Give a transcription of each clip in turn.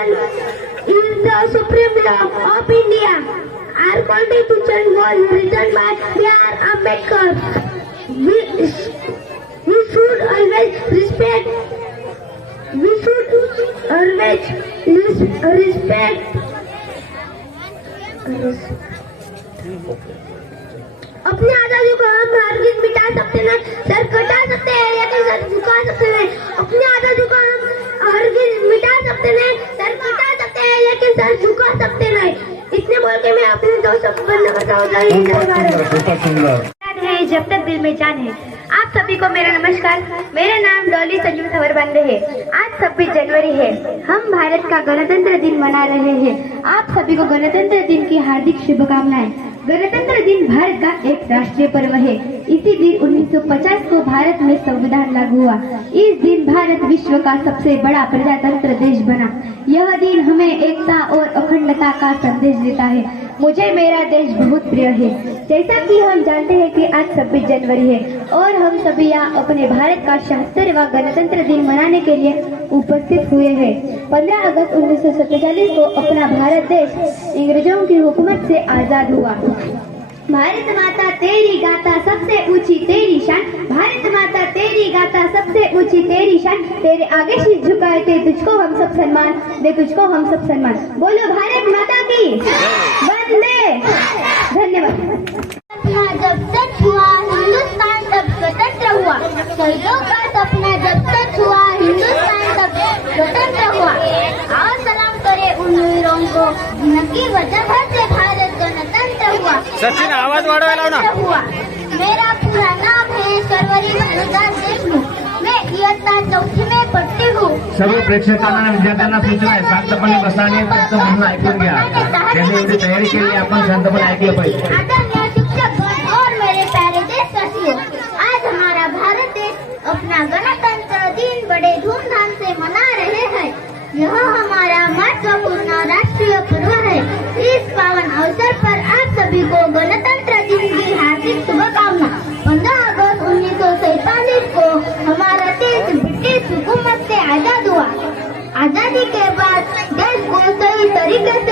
constitution is the supreme law of India our constitution was written by B.R. Ambedkar we, we should always respect we should always res- respect अपनी आजादी को हम हरगिज meta सकते नहीं sir कटा सकते हैं लेकिन सर झुका सकते नहीं अपनी आजादी को हम हरगिज मिटा सकते नहीं सर कटा सकते हैं लेकिन सर झुका सकते नहीं इतने बोल के मैं अपने दो शब्द बंद करता हूँ। है जब तक दिल में जान है। आप सभी को मेरा नमस्कार। मेरा नाम डॉली संजू थवर बांधे है। आज छब्बीस जनवरी है। हम भारत का गणतंत्र दिन मना रहे हैं। आप सभी को गणतंत्र दिन की हार्दिक शुभकामनाएँ। गणतंत्र दिन भारत का एक राष्ट्रीय पर्व है। इसी दिन 1950 को भारत में संविधान लागू हुआ। इस दिन भारत विश्व का सबसे बड़ा प्रजातंत्र देश बना। यह दिन हमें एकता और अखंडता का संदेश देता है। मुझे मेरा देश बहुत प्रिय है। जैसा कि हम जानते हैं कि आज 26 जनवरी है और हम सभी यहाँ अपने भारत का छिहत्तरवा गणतंत्र दिन मनाने के लिए उपस्थित हुए हैं। 15 अगस्त उन्नीस को अपना भारत देश अंग्रेज़ों की हुकूमत से आज़ाद हुआ। भारत माता तेरी गाता सबसे ऊँची, तेरी शान। भारत माता तेरी गाता सबसे ऊँची, तेरी शान। तेरे आगे शीश झुकाए थे, तुझको हम सब सम्मान दे, तुझको हम सब सम्मान बोलो भारत माता की। वंदे। धन्यवाद। जब तक हुआ, हिंदुस्तान तब स्वतंत्र हुआ। शहीदों का सपना जब तक हुआ, हिंदुस्तान तब स्वतंत्र हुआ। आओ सलाम करे उन वीरों को, जिनकी वजह हुआ। सचिन, आवाज़ वाढवायला लाव ना. हुआ। मेरा पूरा नाम है सर्वरी मनोदास देशमुख मैं इयत्ता चौथी में पढ़ती हूँ। सर्व प्रेक्षकांना आणि विद्यार्थ्यांना सूचना आहे शांतपणे बसा आणि त्यांचं म्हणणं ऐकून घ्या. त्यांनी एवढी तयारी केली आपण शांतपणे ऐकलं पाहिजे. आदरणीय शिक्षक और मेरे प्यारे देशवासियों आज हमारा भारत देश अपना गणतंत्र दिन बड़े धूमधाम से मना रहे हैं। यह सभी को गणतंत्र दिन की हार्दिक शुभकामना. पंद्रह अगस्त उन्नीस सौ सैतालीस को हमारा देश ब्रिटिश हुकूमत से आजाद हुआ. आजादी के बाद देश को सही तरीके से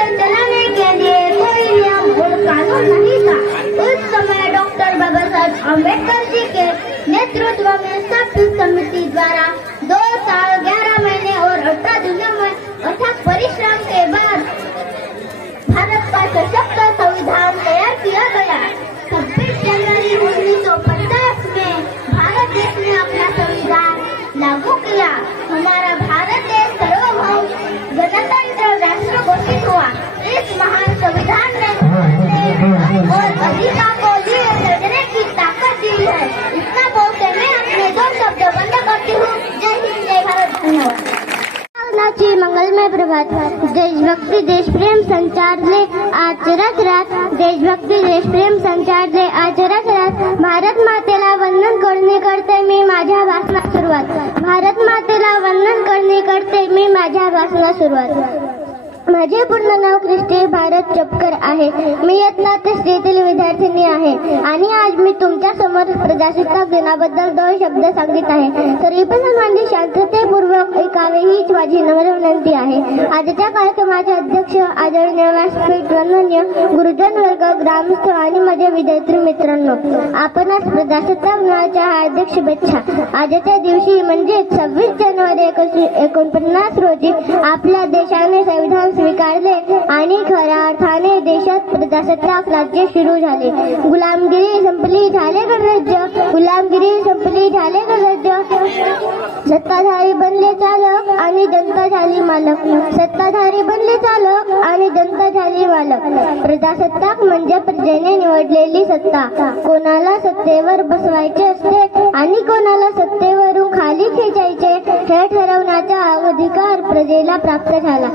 मंगलमय देशभक्ती देशप्रेम संचारले आचरत रात देशभक्ती देशप्रेम संचारले आचरत रात भारत मातेला वंदन करणे करते मी माझ्या भाषणात सुरुवात। भारत मातेला वंदन करणे करते मी माझ्या भाषणात सुरुवात। माझे पूर्ण नाव क्रिस्टी भारत चपकर आहे. मी इयत्ता तिसरीतील विद्यार्थिनी आहे. आणि आज मी तुमच्यासमोर प्रजासत्ताक दिनाबद्दल दोन शब्द सांगित आहे. तरी पण माझी शांततेपूर्वक ऐकावे हीच माझी नम्र विनंती आहे. आजच्या कार्यक्रमाचे अध्यक्ष आदरणीय व्यासपीठ माननीय गुरुजन वर्ग ग्रामस्थ आणि माझे विद्यार्थी मित्रांनो आपणास प्रजासत्ताक दिनाच्या हार्दिक शुभेच्छा. आजच्या दिवशी म्हणजे सव्वीस जानेवारी एकोणीसशे एकोणपन्नास रोजी आपल्या देशाने संविधान स्वीकारले आणि खऱ्या अर्थाने देशात प्रजासत्ताक राज्य सुरू झाले. गुलामगिरी संपली झाले गणराज्य गुलामगिरी संपली झाले गणराज्य सत्ताधारी बनले चालक आणि जनता झाली मालक. सत्ताधारी बनले चालक आणि जनता झाली मालक. प्रजासत्ताक म्हणजे प्रजेने निवडलेली सत्ता. कोणाला सत्तेवर बसवायचे असते आणि कोणाला सत्तेवरून खाली खेचायचे हे ठरवण्याचा अधिकार प्रजेला प्राप्त झाला.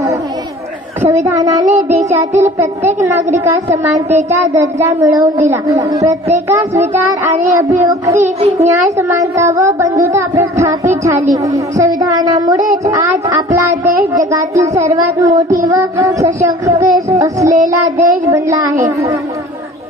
संविधानाने देशातील प्रत्येक नागरिकास समानतेचा दर्जा मिळवून दिला. प्रत्येकास विचार आणि अभिव्यक्ती न्याय समानता व बंधुता प्रस्थापित झाली. संविधानामुळेच आज आपला देश जगातील सर्वात मोठी व सशक्त असलेला देश बनला आहे.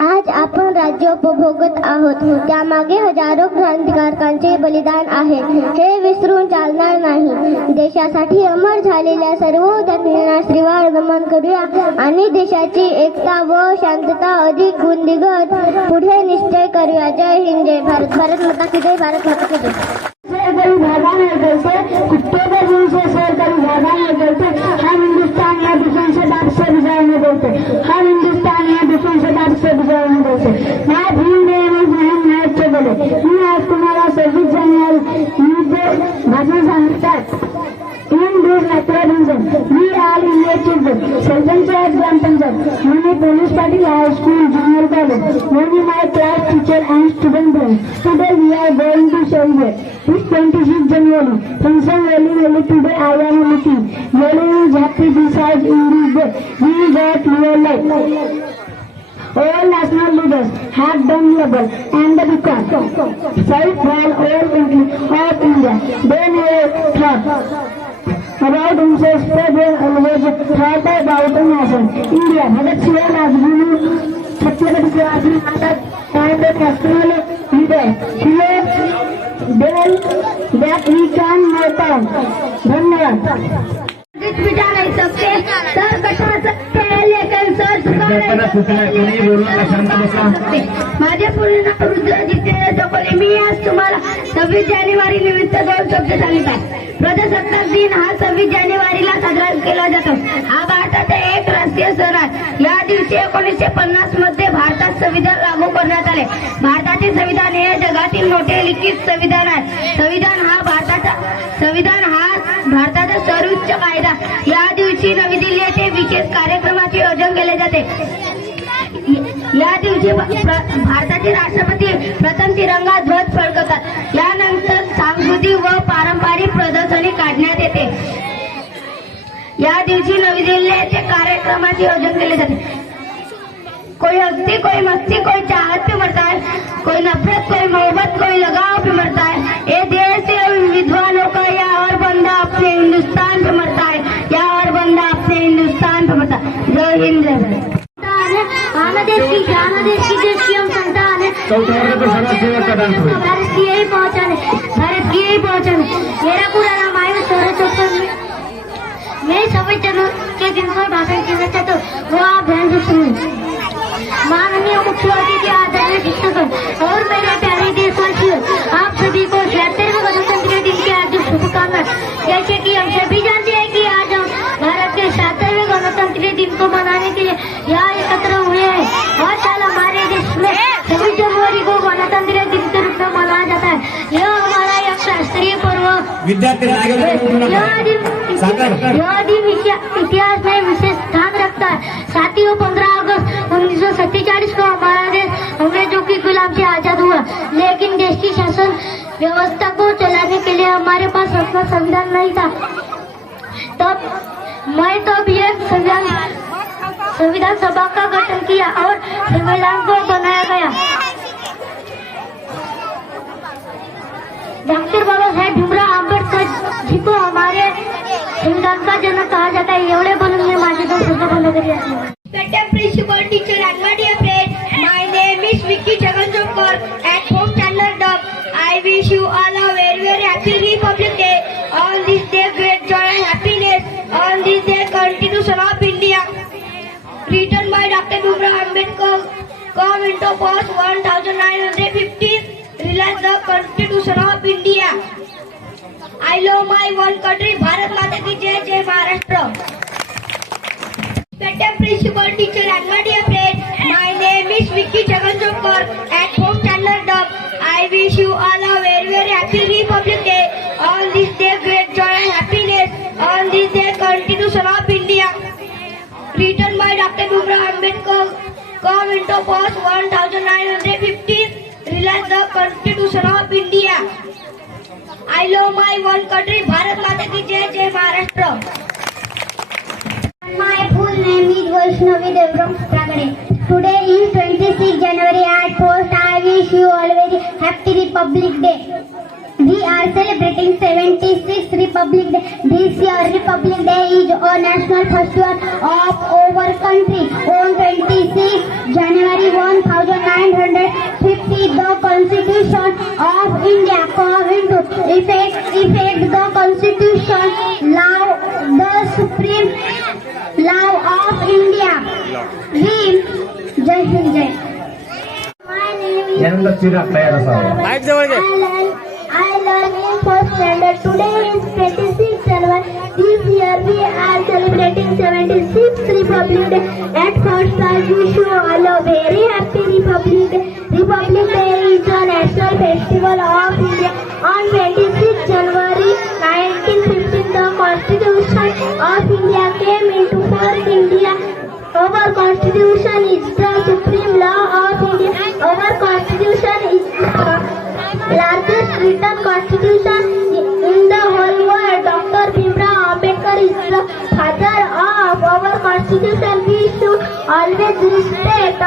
आज आपण राज्य उपभोगत आहोत. त्यामागे हजारो क्रांतिकारकांचे बलिदान आहे. हे विसरून चालणार नाही. देशासाठी अमर झालेल्या सर्व हुतात्म्यांना श्रीवार नमन करूया आणि देशाची एकता व शांतता अधिक गुंदिगत पुढे निश्चय करूया. जय हिंद जय भारत. भारत माता की जय भारत माता की जय. कुत्ते हम हिंदुस्तान या दूसरों से बात से देते हम से बात से गुजारने देते we are in your children, Sarpanchayat Gram Panchayat, Mani Police High School, Junior College, my class teacher and student friends. We are going to celebrate this 26th January. Function very very today I am a meeting. Very is in this. We got real life. All national leaders have done noble and the because fight for all country of India. They never thought about themselves, but they always thought about the nation. India, Bhagat Singh Rajguru, Chhatrapati Shivaji Maharaj, and the national leader. Here, then that we can make out. धन्यवाद जिस meta नहीं sir झुका सूचना कोणी बोलू नका शांत बसा सकते माझे पूर्ण नाव रुद्रजितेंद्र चकोले मी आज तुम्हाला सव्वीस जानेवारी निमित्त दोन शब्द सांगितले. प्रजासत्ताक दिन हा सव्वीस जानेवारीला साजरा केला जातो. हा भारताचा एक राष्ट्रीय सण आहे. या दिवशी एकोणीसशे पन्नासमध्ये भारतात संविधान लागू करण्यात आले. भारताचे संविधान हे जगातील मोठे लिखित संविधान आहे. संविधान हा भारताचा संविधान हा भारताचा सर्वोच्च कायदा. या दिवशी नवी दिल्ली येथे विशेष कार्यक्रमाचे आयोजन केले जाते. या दिवशी भारताचे राष्ट्रपती प्रथम तिरंगा ध्वज फडकवतात. यानंतर सांस्कृतिक व पारंपरिक प्रदर्शनी काढण्यात येते. या दिवशी नवी दिल्ली येथे कार्यक्रमाचे आयोजन केले जाते. कोई हस्ती कोई मस्ती कोई चाहत पे मरता है. कोई नफरत कोई मोहब्बत कोई लगाव पे मरता है. ये देश से विद्वानों का या और बंदा अपने हिंदुस्तान हिंदुस्तान पे मरता है जय हिंद जय भारत आना देश की जाना देश की देश की हम संतान है चौथा वर्ग तो सगळा शेवटचा डान्स होईल भारत की यही पहचान है भारत की यही पहचान है मेरा पूरा नाम आयुष सौरभ चौपर में मैं छब्बीस जनवरी के दिन पर भाषण देना चाहता हूँ वो आप ध्यान से सुनिए माननीय मुख्य अतिथि विद्यार्थी. यह दिन यह इतिहास में विशेष स्थान रखता है साथियों पंद्रह अगस्त उन्नीस सौ सत्ताईस को हमारा देश अंग्रेज़ों की गुलाम से आज़ाद हुआ. लेकिन देश की शासन व्यवस्था को चलाने के लिए हमारे पास अपना संविधान नहीं था। तब मैं तब ये संविधान संविधान सभा का गठन किया और संविधान को बनाया गया। डॉक्टर बाबासाहेब भीमराव आंबेडकर जी हमारे हिंदुस्तान का जन्म कहा जाता है एवढे बनून मी माझे दोन शब्द बंद करी असले principal teacher anganwadi update my name is Vicky Jagan joker at home channel डॉब I wish you all a very very happy Republic Day on this day great joy and happiness on this day continuation of India written by doctor Bhimrao Ambedkar come into force 1915 realize the constitution of I love my one country, Bharat Mata ki jai, jai Maharashtra. Respected principal, teacher, my dear my name is Vicky Jaganjokar at home standard dub. I wish you all a very very happy Republic Day. On this day, great joy and happiness. On this day, Constitution of India, written by Dr. Bhimrao Ambedkar, come into force 1915. Realize the Constitution of India. I love my one country, Bharat Mata ki jai, jai Maharashtra. My full name is Vaishnavi Devram Pragade. Today is 26 January at post. I wish you all very happy Republic Day. We are celebrating 76th Republic Day. This year Republic Day is a national festival of our country. student I learned, I learn in fourth standard. Today is 26 January. This year we are celebrating 76th Republic Day. জিনিসটা। হ্যাঁ, এটা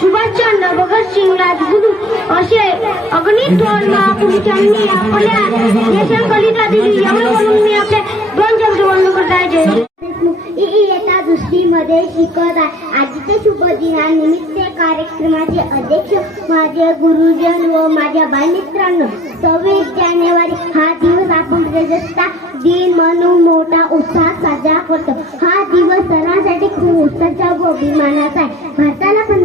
सुभाषचंद्र भगतसिंग राजगुरू असे अगणित थोर महापुरुषांनी आपल्या देशाकरिता दिली एवढं म्हणून मी आपले दोन शब्द बंद करतायचे इयत्ता दुसरी मध्ये शिकत आहे. आजच्या शुभ दिनानिमित्त कार्यक्रमाचे अध्यक्ष माझे गुरुजन व माझ्या बालमित्रांनो सव्वीस जानेवारी हा दिवस आपण प्रजासत्ता दिन म्हणून मोठा उत्साह साजरा करतो. हा दिवस सर्वांसाठी खूप उत्साहाचा व अभिमानाचा आहे. भारताला पण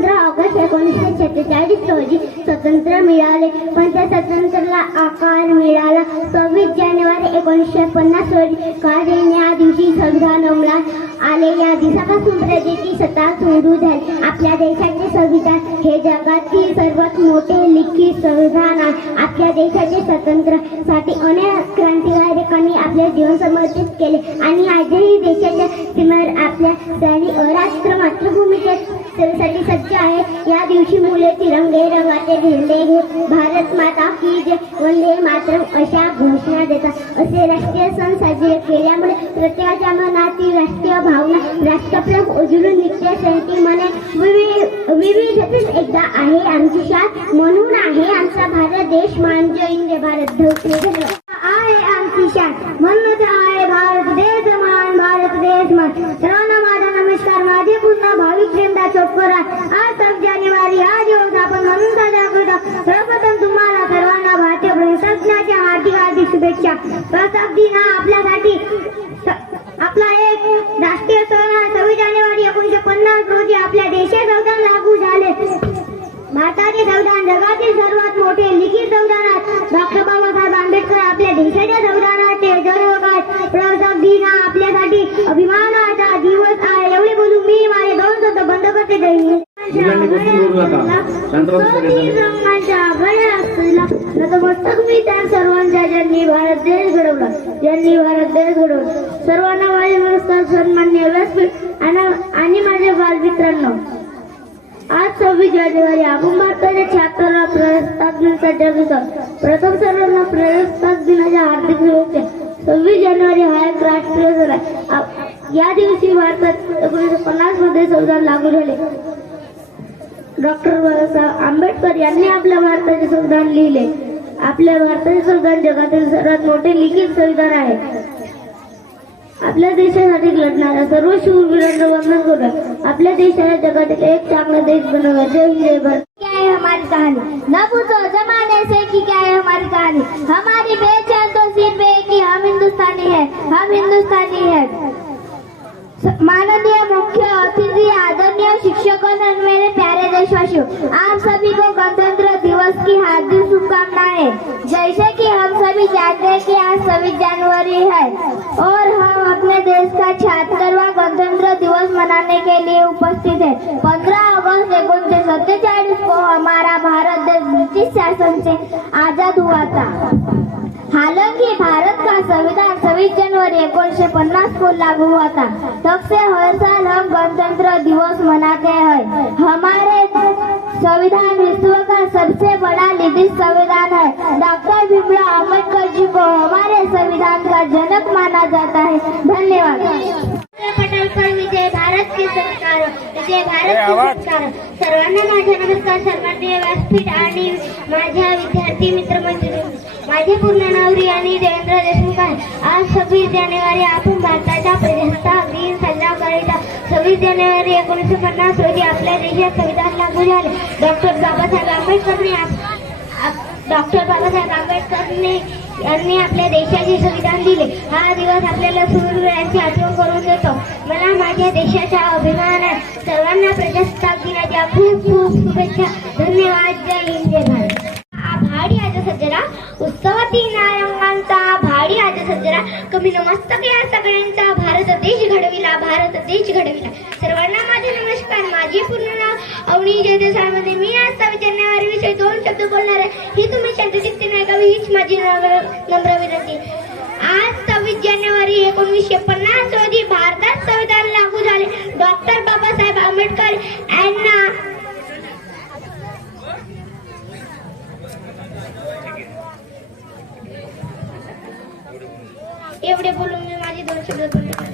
एकोणीसशे सत्तेचाळीस रोजी स्वतंत्र मिळाले. पण त्या स्वतंत्रला आकार मिळाला. सव्वीस जानेवारी एकोणीसशे पन्नास रोजी कारण या दिवशी संविधान अंमलात आले. या दिवसापासून प्रजेची सत्ता सुरू झाली. आपल्या देशाचे संविधान हे जगातील सर्वात मोठे लिखित संविधान आहे. आपल्या देशाचे स्वतंत्रसाठी अनेक क्रांतिकारकांनी आपले जीवन समर्पित केले. आणि आजही देशाच्या सीमेवर आपल्या सैनिक अराष्ट्र मातृभूमीच्या सेवेसाठी सज्ज आहे. या दिवशी मुले तिरंगे रंगाचे झेंडे घेत भारत माता की जय. वंदे मातरम अशा घोषणा देतात. असे राष्ट्रीय सण साजरे केल्यामुळे प्रत्येकाच्या मनातील राष्ट्रीय भावना राष्ट्रप्रेम उजळून नित्य सैनिकी मने विवि- विविधतेत एकदा आहे आमची शान. म्हणून आहे आमचा भारत देश. मान जय भारत. धन्यवाद. आहे आमची शान. म्हणून आहे भारत देश मान भारत देश मान सर्वांना माझा नमस्कार माझे पुन्हा भाविक प्रेमदा आज सव्वीस जानेवारी हा दिवस आपण म्हणून साजरा करतो. सर्वप्रथम तुम्हाला सर्वांना भारतीय प्रशासनाच्या हार्दिक हार्दिक शुभेच्छा. प्रताप दिन हा आपल्यासाठी आपला एक राष्ट्रीय सण आहे. सव्वीस जानेवारी एकोणीशे पन्नास रोजी आपल्या देशात संविधान लागू झाले. भारताचे संविधान जगातील सर्वात मोठे लिखित संविधान आहे. डॉक्टर बाबासाहेब आंबेडकर आपल्या देशाच्या संविधानाचे जन्मकार प्रजासत्ताक दिन हा आपल्यासाठी अभिमानाचा दिवस आहे एवढे बोलून मी माझे दोन शब्द बंद करते जय हिंद. नका. नतमस्तक मी त्या सर्वांच्या ज्यांनी भारत देश घडवला ज्यांनी भारत देश घडवला. सर्वांना माझे नमस्कार सन्मान्य व्यासपीठ आणि माझ्या बालमित्रांनो आज सव्वीस जानेवारी आपण भारताच्या शहात्तरला प्रजासत्ताक दिन साजरा करतो प्रथम सर्वांना प्रजासत्ताक दिनाच्या हार्दिक शुभेच्छा. सव्वीस जानेवारी हा एक राष्ट्रीय सण आहे. या दिवशी भारतात एकोणीसशे पन्नासमध्ये संविधान लागू झाले. डॉक्टर बाबासाहेब आंबेडकर यांनी आपल्या भारताचे संविधान लिहिले. आपल्या भारताचे संविधान जगातील सर्वात मोठे लिखित संविधान आहे. आपल्या देशासाठी लढणाऱ्या सर्व शूरवीरांना वंदन करूया आपल्या देशाला जगातील एक चांगला देश बनवूया. जय हिंद जय भारत. हमारी कहानी? न पूछो जमाने से कि क्या है हमारी कहानी? हमारी पहचान तो सिर्फ है कि हम हिंदुस्तानी है हम हिंदुस्तानी है। माननीय मुख्य अतिथि आदरणीय शिक्षकों और मेरे प्यारे देशवासियों आप सभी को गणतंत्र दिवस की हार्दिक शुभकामनाएं। जैसे कि हम सभी जानते हैं कि आज छब्बीस जनवरी है और हम अपने देश का छिहत्तरवा गणतंत्र दिवस मनाने के लिए उपस्थित है। पंद्रह अगस्त एकोणीसशे सत्तेचाळीस को हमारा भारत देश ब्रिटिश शासन से आजाद हुआ था। हालांकि भारत का संविधान छब्बीस जनवरी एकोणीसशे पन्नास को लागू हुआ था तब से हर साल हम गणतंत्र दिवस मनाते हैं. हमारे संविधान विश्व का सबसे बड़ा लिखित संविधान है. डॉक्टर भीमराव अम्बेडकर जी को हमारे संविधान का जनक माना जाता है. धन्यवाद. विजय भारत सर्वांना माझा नमस्कार. सर्वांनी व्यासपीठ आणि माझ्या विद्यार्थी मित्रमंडळी. माझे पूर्ण नाव रियानी देवेंद्र देशमुख आहे. आज सव्वीस जानेवारी आपण भारताच्या प्रजासत्ताक दिन साजरा करीत सव्वीस जानेवारी एकोणीसशे पन्नास रोजी आपल्या देशात संविधान लागू झाले. डॉक्टर बाबासाहेब आंबेडकरने डॉक्टर बाबासाहेब आंबेडकरने यांनी आपल्या देशाचे संविधान दिले. हा दिवस आपल्याला सूरवीरांची आठवण करून देतो. मला माझ्या देशाचा अभिमान आहे. सर्वांना प्रजासत्ताक दिनाच्या खूप खूप शुभेच्छा. धन्यवाद. जय हिंद जय भारत. भाडी आज सज्जरा उत्सवाती नारंगांचा भाडी आज सज्जरा कमी नमस्तक या सगळ्यांचा. भारत देश घडविला भारत देश घडविला. सर्वांना माझे नमस्कार. माझे पूर्ण नाव अवनी जयदेसामध्ये मी आज सव्वीस जानेवारी विषयी दोन शब्द बोलणार आहे. ही तुम्ही शांतचित्ते नाही का? हीच माझी नम्र नम्र विनंती. आज सव्वीस जानेवारी एकोणीसशे पन्नास रोजी भारतात संविधान लागू झाले. डॉक्टर बाबासाहेब आंबेडकर यांना एवढे बोलून मी माझी दोनशे शब्द